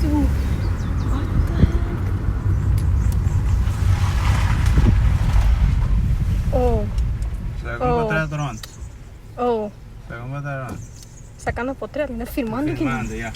Sapajou. What the heck? Oh. Oh. Sacando potrelas, né? Filmando aqui. Filmando, já.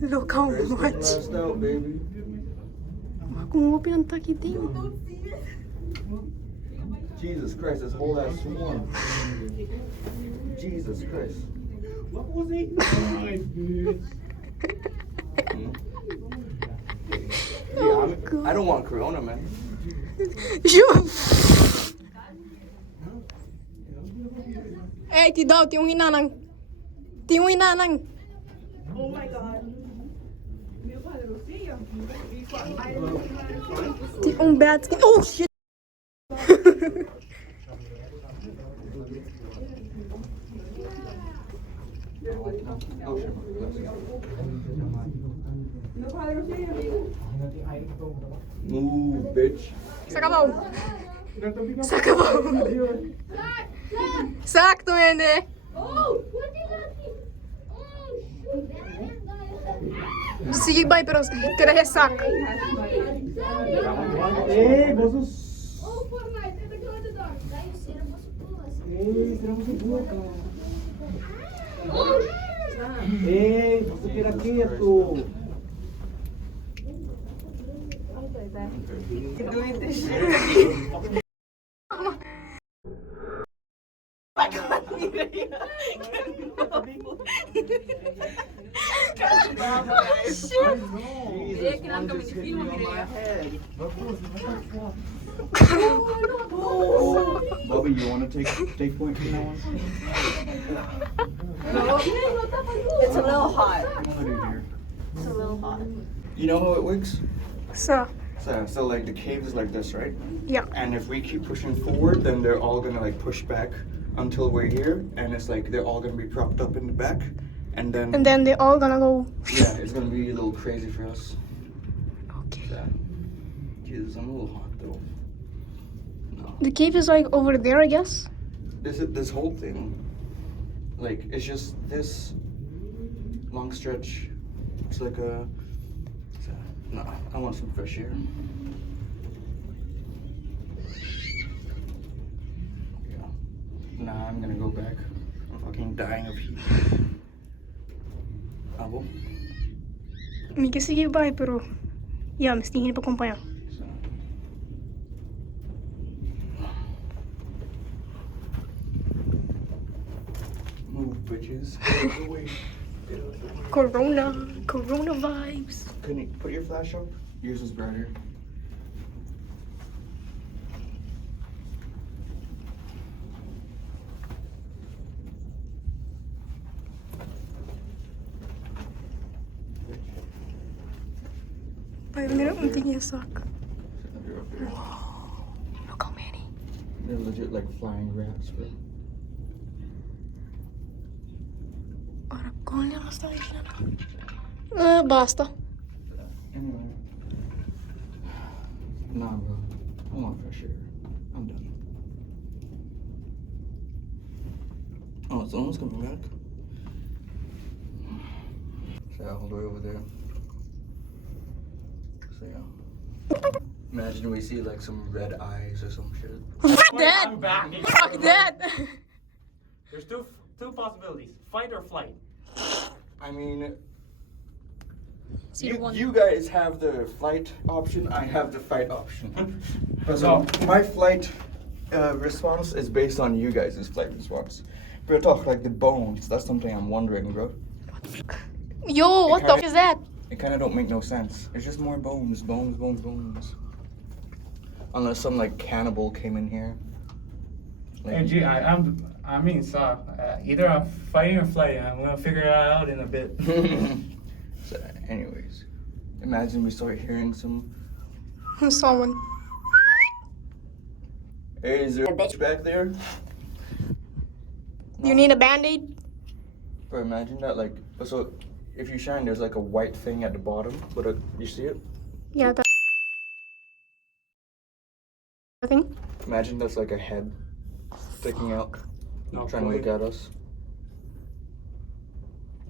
Look how much. Kung mo pinanta kita yun. Jesus Christ, this whole ass swarm. Jesus Christ. What was it? I don't want Corona, man. Sure. Eh, ti daw, ti yung hinanang. Ti yung hinanang. Oh my god. Ti yung bad skin. Oh, shit. Move, bitch. Sakabaw. Sakabaw. Sakto yan eh. Sige, bye, pero kaya sak. Hey, você. Ei, você fica quieto. Bubba, you want to take point from now on? It's a little hot. Put it here. It's a little hot. You know how it works? So, So like the cave is like this, right? yeah. And if we keep pushing forward, then they're all gonna like push back until we're here, and it's like they're all gonna be propped up in the back, and then they're all gonna go. yeah, it's gonna be a little crazy for us. Okay. Yeah. Jesus, I'm a little hot though. No. The cave is like over there, I guess. This whole thing, like it's just this long stretch. It's like a. No, I want some fresh air. Yeah. Nah, I'm gonna go back. I'm fucking dying of heat. Abo? Mika, sige, bye, pero yeah, mesti hindi pa kumpanya. So. Move, bitches. Get out of the way. Get out of the way. Corona vibes. Can you put your flash up? Yours is brighter. Bye, mira, unting sak. They're up there. Look how many. They're legit like flying rats, bro. Ora, con la installation. Basta. Anyway. Nah, bro. I want fresh air. I'm done. Oh, someone's coming back. So yeah, all the way over there. So yeah. Imagine we see like some red eyes or some shit. Fuck that! I'm back. Fuck that! There's two possibilities: fight or flight. I mean, See the one. you guys have the flight option. I have the fight option. So- My flight response is based on you guys' flight response. Bro, talk like the bones. That's something I'm wondering, bro. Yo, what the f is that? It kind of don't make no sense. It's just more bones. Unless some like cannibal came in here. Hey, gee, either I'm fighting or flighting. I'm gonna figure it out in a bit. So, anyways, imagine we start hearing some. Someone. Hey, is there a bitch back there? You need a band-aid? Bro, imagine that. Like, so if you shine, there's like a white thing at the bottom. But you see it? Yeah, that thing. Imagine that's like a head sticking out, No, trying to look at us.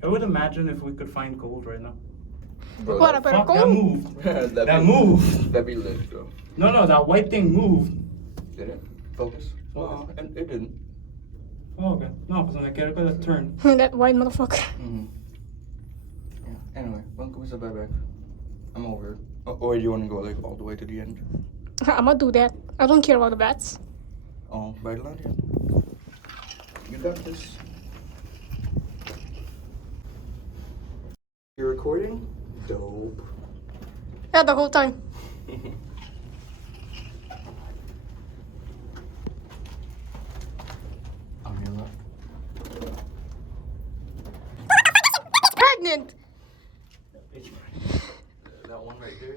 I would imagine if we could find gold right now. Bro, What, that, a Fuck, that gold? moved. That be, moved. That'd be lit, bro. No, that white thing moved. Did it? Focus? Focus. And it didn't. Oh, okay. No, because I get a turn. That white motherfucker. Mm-hmm. Yeah. Anyway, welcome to back. I'm over it. Oh, or do you want to go like all the way to the end? I'ma do that. I don't care about the bats. Oh, by the land, yeah. You got this. You're recording? Dope. Yeah, the whole time. On your left. Pregnant! That one right there,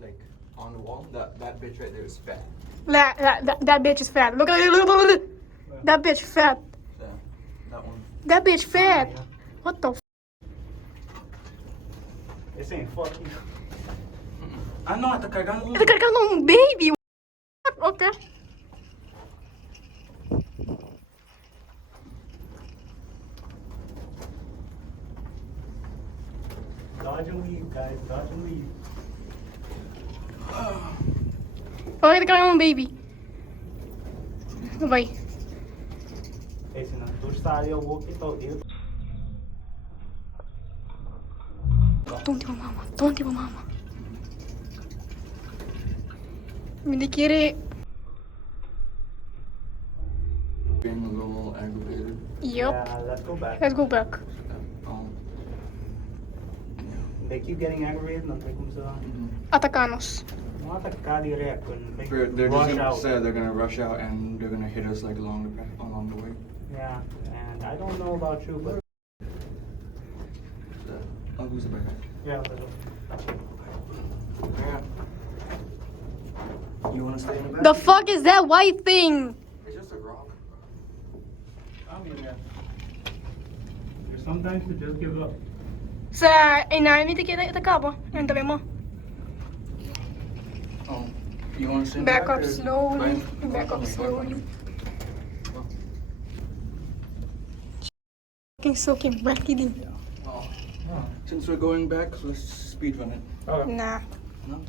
like on the wall, that bitch right there is fat. That bitch is fat. Look at it. Look. That bitch fat. That one. That bitch fat. What the f? This ain't fucking. Ano, ata cargando Ito karga ng baby. Okay. Dodge and weave, guys. Dodge and weave. Okay, ito karga ng baby. Bye. Hey, se tu está eu vou quitar o dedo. Don't tell mama. Don't tell mama. Hindi kiri. Being a little aggravated. Yup. Yeah, let's go back. Let's go back. They keep getting aggravated, não tem como se lá. Atacanos. Não atacar direto, they They're rush just gonna out. say they're gonna rush out and they're gonna hit us like along the way. Yeah, and I don't know about you, but Oh, who's the bad guy? yeah, but Yeah. You wanna stay in the back? The fuck is that white thing? It's just a rock. I mean, yeah. There's sometimes to just give up. Sa inamin kita kabo. Ang tabi mo. Oh, you wanna stay in the Back back? up or- slowly. Fine. Back up Okay, slowly. fine. Fucking soaking wacky din. Well, since we're going back, let's speed run it. Okay. Nah. No?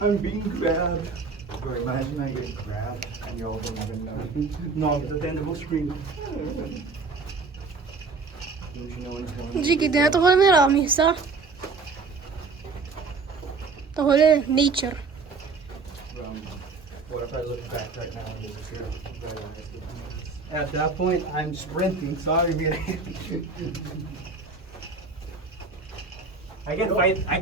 I'm being grabbed. Bro, imagine I get grabbed and you're all gonna even know. No, because then they will scream. Don't you know what's going on? Jiggy, din na to huli marami sa. To huli nature. What if I look back right now and there's a tree? At that point, I'm sprinting. Sorry, man. I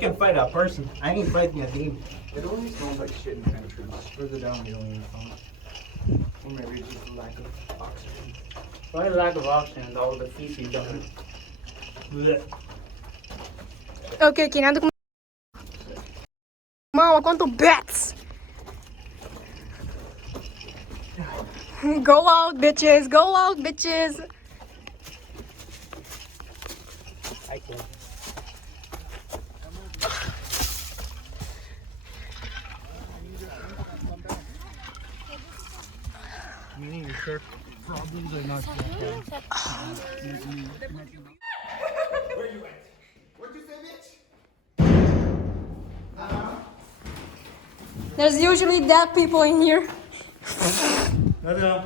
can fight a person. I ain't fighting a demon. It only smells like shit in the entrance. Further down, you don't even find it. Or maybe it's just a lack of oxygen. Why lack of oxygen and all the feces done? Blech. Okay, kinando ko. Mama, quanto bats? Go out, bitches. Go out, bitches. I can't. Meaning your problems are not your problems. Where you at? What'd you say, bitch? There's usually dead people in here. Hello.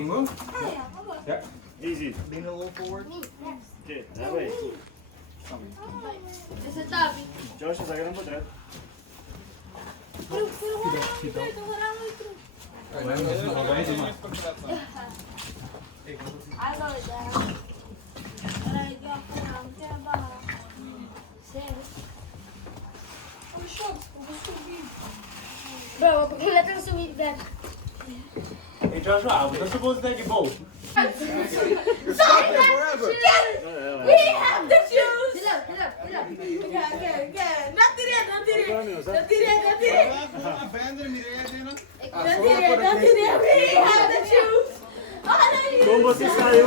Kingo? Yeah. Easy. Lean a little forward. Okay, that way. Esse tá, Josh, is I gonna put that? Bro, let us subir that. Hey Joshua, we're not supposed to take a boat. We have the shoes. Get up. Not today. We have the shoes. Como você saiu?